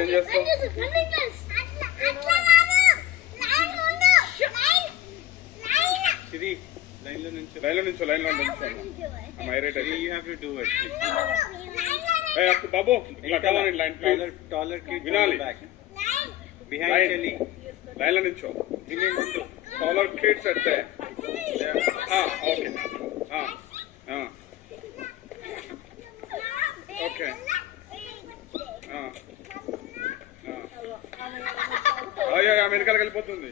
ఏం చేస్తావు? లైన్ లో నుంచో బాబు వినాలి. లైన్ లో నుంచో టాలర్ కిడ్స్ అంటే ఓకే ఓకే వెనకాలకి వెళ్ళిపోతుంది.